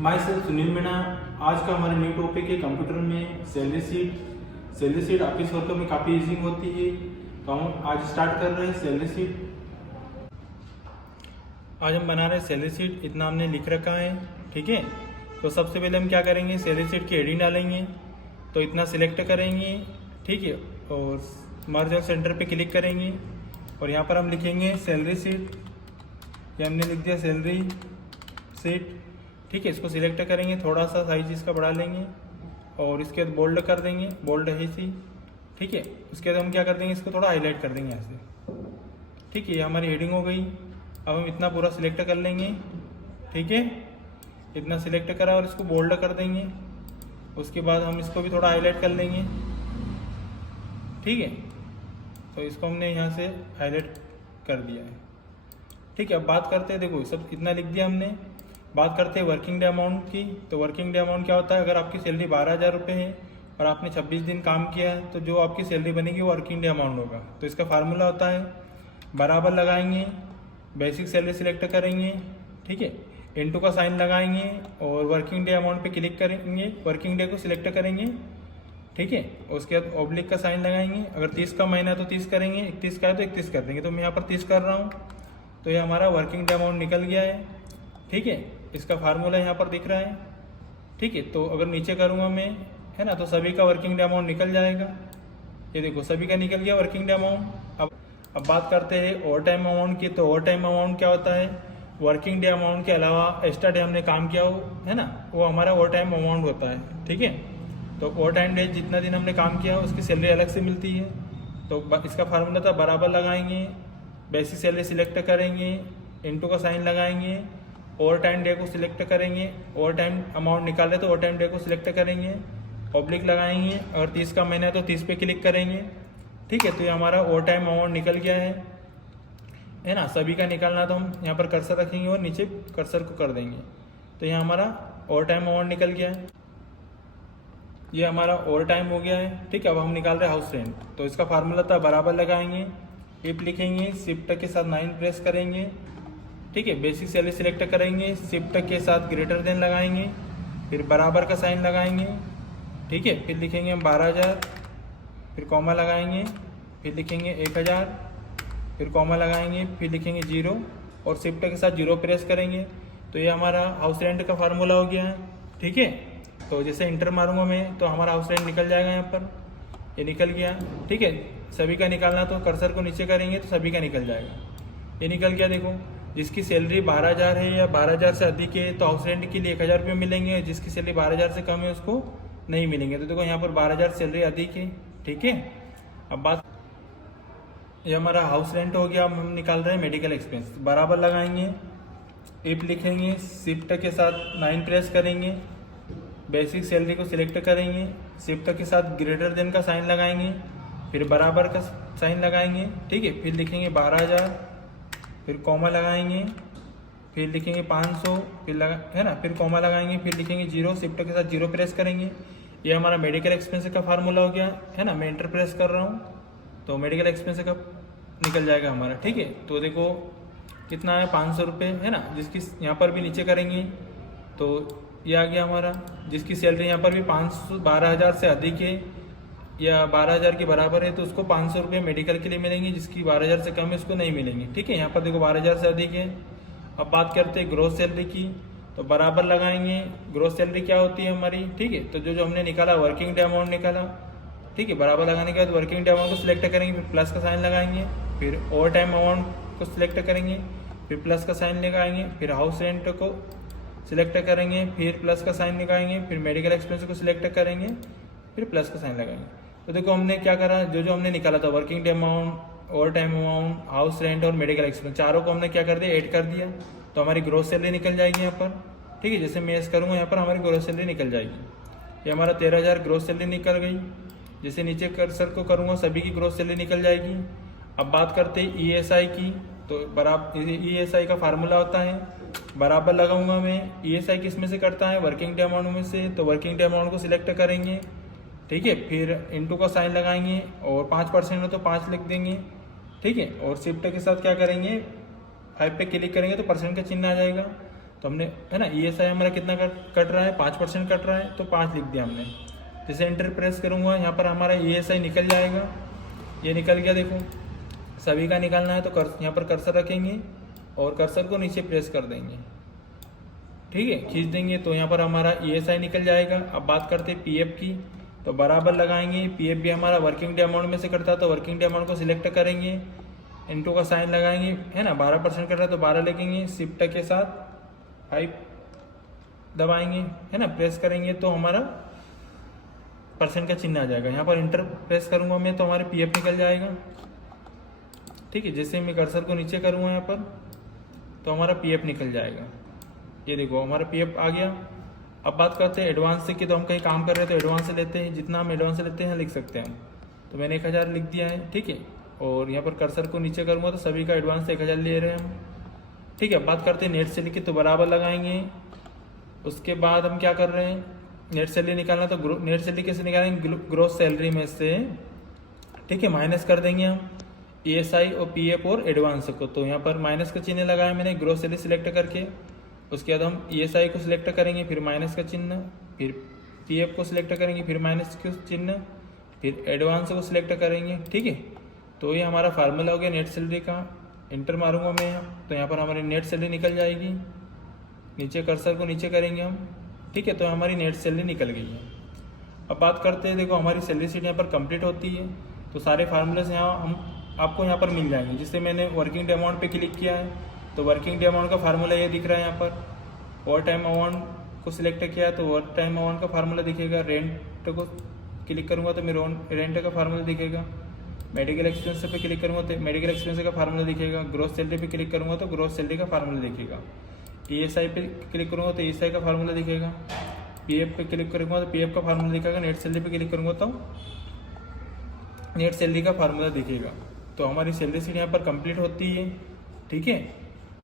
My self Sunil Meena. आज का हमारा न्यू टॉपिक है कंप्यूटर में salary sheet. Salary sheet office work में काफ़ी यूजिंग होती है, तो हम आज स्टार्ट कर रहे हैं सैलरी शीट। आज हम बना रहे हैं सैलरी शीट, इतना हमने लिख रखा है। ठीक है, तो सबसे पहले हम क्या करेंगे, सैलरी शीट की हेडिंग डालेंगे। तो इतना सिलेक्ट करेंगे, ठीक है, और मर्ज और सेंटर पे क्लिक करेंगे और यहाँ पर हम लिखेंगे सैलरी शीट। ये हमने लिख दिया सैलरी शीट। ठीक है, इसको सिलेक्ट करेंगे, थोड़ा सा साइज इसका बढ़ा लेंगे और इसके बाद बोल्ड कर देंगे, बोल्ड है इसी। ठीक है, उसके बाद हम क्या कर देंगे, इसको थोड़ा हाईलाइट कर देंगे यहाँ से। ठीक है, ये हमारी हेडिंग हो गई। अब हम इतना पूरा सिलेक्ट कर लेंगे। ठीक है, इतना सिलेक्ट करा और इसको बोल्ड कर देंगे। उसके बाद हम इसको भी थोड़ा हाईलाइट कर लेंगे। ठीक है, तो इसको हमने यहाँ से हाईलाइट कर दिया है। ठीक है, अब बात करते हैं, देखो सब इतना लिख दिया हमने। बात करते हैं वर्किंग डे अमाउंट की। तो वर्किंग डे अमाउंट क्या होता है, अगर आपकी सैलरी 12,000 रुपये है और आपने 26 दिन काम किया है तो जो आपकी सैलरी बनेगी वो वर्किंग डे अमाउंट होगा। तो इसका फार्मूला होता है, बराबर लगाएंगे, बेसिक सैलरी सिलेक्ट करेंगे, ठीक है, इनटू का साइन लगाएंगे और वर्किंग डे अमाउंट पे क्लिक करेंगे, वर्किंग डे को सिलेक्ट करेंगे। ठीक है, उसके बाद ऑब्लिक का साइन लगाएंगे। अगर 30 का महीना है तो 30 करेंगे, 31 का है तो 31 कर देंगे। तो मैं यहाँ पर 30 कर रहा हूँ, तो ये हमारा वर्किंग डे अमाउंट निकल गया है। ठीक है, इसका फार्मूला यहाँ पर दिख रहा है। ठीक है, तो अगर नीचे करूँगा मैं, है ना, तो सभी का वर्किंग डे अमाउंट निकल जाएगा। ये देखो सभी का निकल गया वर्किंग डे अमाउंट। अब बात करते हैं ओवर टाइम अमाउंट की। तो ओवर टाइम अमाउंट क्या होता है, वर्किंग डे अमाउंट के अलावा एक्स्ट्रा डे हमने काम किया हो, है ना, वो हमारा ओवर टाइम अमाउंट होता है। ठीक है, तो ओवर टाइम डे जितना दिन हमने काम किया उसकी सैलरी अलग से मिलती है। तो इसका फार्मूला था, बराबर लगाएंगे, बेसिक सैलरी सिलेक्ट करेंगे, इनटू का साइन लगाएंगे, ओवर टाइम डे को सिलेक्ट करेंगे, ओवर टाइम अमाउंट निकाले तो ओवर टाइम डे को सिलेक्ट करेंगे, ऑब्लिक लगाएंगे और 30 का महीना है तो 30 पे क्लिक करेंगे। ठीक है, तो ये हमारा ओवर टाइम अमाउंट निकल गया है ना। सभी का निकालना तो हम यहाँ पर कर्सर रखेंगे और नीचे कर्सर को कर देंगे। तो ये हमारा ओवर टाइम अमाउंट निकल गया है, ये हमारा ओवर टाइम हो गया है। ठीक है, अब हम निकाल रहे हैं हाउस रेंट। तो इसका फार्मूला था, बराबर लगाएंगे, इफ लिखेंगे, शिफ्ट के साथ 9 प्रेस करेंगे। ठीक है, बेसिक सैलरी सिलेक्ट करेंगे, शिफ्ट के साथ ग्रेटर देन लगाएंगे, फिर बराबर का साइन लगाएंगे। ठीक है, फिर लिखेंगे हम 12,000, फिर कॉमा लगाएंगे, फिर लिखेंगे 1,000, फिर कॉमा लगाएंगे, फिर लिखेंगे 0 और शिफ्ट के साथ 0 प्रेस करेंगे। तो ये हमारा हाउस रेंट का फार्मूला हो गया है। ठीक है, तो जैसे इंटर मारूंगा मैं तो हमारा हाउस रेंट निकल जाएगा, यहाँ पर ये निकल गया। ठीक है, सभी का निकालना तो कर्सर को नीचे करेंगे तो सभी का निकल जाएगा। ये निकल गया। देखो, जिसकी सैलरी 12,000 है या 12,000 से अधिक है तो हाउस रेंट के लिए 1,000 रुपये मिलेंगे, जिसकी सैलरी 12,000 से कम है उसको नहीं मिलेंगे। तो देखो यहाँ पर 12,000 सैलरी अधिक है। ठीक है, अब बात, ये हमारा हाउस रेंट हो गया। हम निकाल रहे हैं मेडिकल एक्सपेंस। बराबर लगाएंगे, इफ लिखेंगे, शिफ्ट के साथ 9 प्रेस करेंगे, बेसिक सैलरी को सिलेक्ट करेंगे, शिफ्ट के साथ ग्रेटर देन का साइन लगाएंगे, फिर बराबर का साइन लगाएंगे। ठीक है, फिर लिखेंगे 12,000, फिर कॉमा लगाएंगे, फिर लिखेंगे 500, फिर है ना, फिर कॉमा लगाएंगे, फिर लिखेंगे 0, शिफ्ट के साथ 0 प्रेस करेंगे। ये हमारा मेडिकल एक्सपेंस का फार्मूला हो गया, है ना। मैं एंटर प्रेस कर रहा हूँ तो मेडिकल एक्सपेंस का निकल जाएगा हमारा। ठीक है, तो देखो कितना है, 500 रुपये, है ना। जिसकी यहाँ पर भी नीचे करेंगे तो ये आ गया हमारा। जिसकी सैलरी यहाँ पर भी 12,000 से अधिक है या 12,000 के बराबर है तो उसको 500 रुपये मेडिकल के लिए मिलेंगे, जिसकी 12,000 से कम है उसको नहीं मिलेंगे। ठीक है, यहाँ पर देखो 12,000 से अधिक है। अब बात करते हैं ग्रोस सैलरी की। तो बराबर लगाएंगे, ग्रोस सैलरी क्या होती है हमारी। ठीक है, तो जो हमने निकाला वर्किंग डे अमाउंट निकाला। ठीक है, बराबर लगाने के बाद वर्किंग डे अमाउंट को सिलेक्ट करेंगे, फिर प्लस का साइन लगाएंगे, फिर ओवर टाइम अमाउंट को सिलेक्ट करेंगे, फिर प्लस का साइन लगाएंगे, फिर हाउस रेंट को सिलेक्ट करेंगे, फिर प्लस का साइन लगाएंगे, फिर मेडिकल एक्सपेंस को सिलेक्ट करेंगे, फिर प्लस का साइन लगाएंगे। तो देखो हमने क्या करा, जो हमने निकाला था working day amount, over time amount, house rent और मेडिकल एक्सपेंस, चारों को हमने क्या कर दिया, ऐड कर दिया। तो हमारी ग्रोस सैलरी निकल जाएगी यहाँ पर। ठीक है, जैसे मैं ऐसे करूँगा यहाँ पर हमारी ग्रोस सैलरी निकल जाएगी। ये हमारा 13,000 ग्रोस सैलरी निकल गई। जैसे नीचे कर्सर को करूँगा सभी की ग्रोस सैलरी निकल जाएगी। अब बात करते हैं ESI की। तो बराबर ESI का फार्मूला होता है, बराबर लगाऊंगा मैं। ESI किस में से करता है, वर्किंग डे अमाउंट में से। तो वर्किंग डे अमाउंट को सिलेक्ट करेंगे। ठीक है, फिर इनटू का साइन लगाएंगे और 5% हो तो 5 लिख देंगे। ठीक है, और शिफ्ट के साथ क्या करेंगे, 5 पे क्लिक करेंगे तो परसेंट का चिन्ह आ जाएगा। तो हमने है ना ESI हमारा कितना कट रहा है, 5% कट रहा है, तो 5 लिख दिया हमने। जैसे एंटर प्रेस करूँगा यहाँ पर हमारा ESI निकल जाएगा। ये निकल गया, देखो सभी का निकालना है तो यहाँ पर कर्सर रखेंगे और कर्सर को नीचे प्रेस कर देंगे, ठीक है, खींच देंगे तो यहाँ पर हमारा ESI निकल जाएगा। अब बात करते हैं PF की, तो बराबर लगाएंगे। PF भी हमारा वर्किंग डे अमाउंट में से करता है, तो वर्किंग डे अमाउंट को सिलेक्ट करेंगे, इनटू का साइन लगाएंगे, है ना, 12% कर रहा है तो 12 लिखेंगे, शिफ्ट के साथ 5 दबाएंगे, है ना, प्रेस करेंगे तो हमारा परसेंट का चिन्ह आ जाएगा। यहाँ पर इंटर प्रेस करूँगा मैं तो हमारे PF निकल जाएगा, ठीक है। जैसे मैं कर्सर को नीचे करूँगा यहाँ पर तो हमारा PF निकल जाएगा। ये देखो हमारा PF आ गया। अब बात करते हैं एडवांस से कि तो हम कहीं काम कर रहे हैं तो एडवांस से लेते हैं, जितना हम एडवांस से लेते हैं लिख सकते हैं। तो मैंने 1000 लिख दिया है, ठीक है। और यहाँ पर कर्सर को नीचे करूँगा तो सभी का एडवांस 1000 ले रहे हैं हम, ठीक है। बात करते हैं नेट सैलरी की, तो बराबर लगाएंगे। उसके बाद हम क्या कर रहे हैं, नेट सैलरी निकालना, तो नेट सैलरी कैसे निकालेंगे, ग्रोस सैलरी में से, ठीक है, माइनस कर देंगे हम ESI और PF और एडवांस को। तो यहाँ पर माइनस का चिन्ह लगाया मैंने ग्रोस सैलरी सिलेक्ट करके। उसके बाद हम ESI को सिलेक्ट करेंगे, फिर माइनस का चिन्ह, फिर PF को सिलेक्ट करेंगे, फिर माइनस का चिन्ह, फिर एडवांस को सिलेक्ट करेंगे, ठीक है। तो ये हमारा फार्मूला हो गया नेट सैलरी का। इंटर मारूंगा मैं यहाँ तो यहाँ पर हमारी नेट सैलरी निकल जाएगी। नीचे कर्सर को नीचे करेंगे हम, ठीक है, तो हमारी नेट सैलरी निकल गई है। अब बात करते हैं, देखो हमारी सैलरी शीट यहाँ पर कंप्लीट होती है तो सारे फार्मूलेस यहाँ हम आपको यहाँ पर मिल जाएंगे। जिससे मैंने वर्किंग डे अमाउंट पे क्लिक किया है तो वर्किंग डे अमाउंट का फार्मूला ये दिख रहा है यहाँ पर। ओवर टाइम अमाउंट को सिलेक्ट किया है तो ओवर टाइम अमाउंट का फार्मूला दिखेगा। रेंट को क्लिक करूँगा तो मेरे रेंट का फार्मूला दिखेगा। मेडिकल एक्सपेंस पे क्लिक करूँगा तो मेडिकल एक्सपेंस का फार्मूला दिखेगा। ग्रोस सैलरी पे क्लिक करूँगा तो ग्रोस सैलरी का फार्मूला दिखेगा। ESI पे क्लिक करूँगा तो ESI का फार्मूला दिखेगा। PF पे क्लिक करूँगा तो PF का फार्मूला दिखेगा। नेट सैलरी पे क्लिक करूँगा तो नेट सैलरी का फार्मूला दिखेगा। तो हमारी सैलरी शीट यहाँ पर कंप्लीट होती है, ठीक है।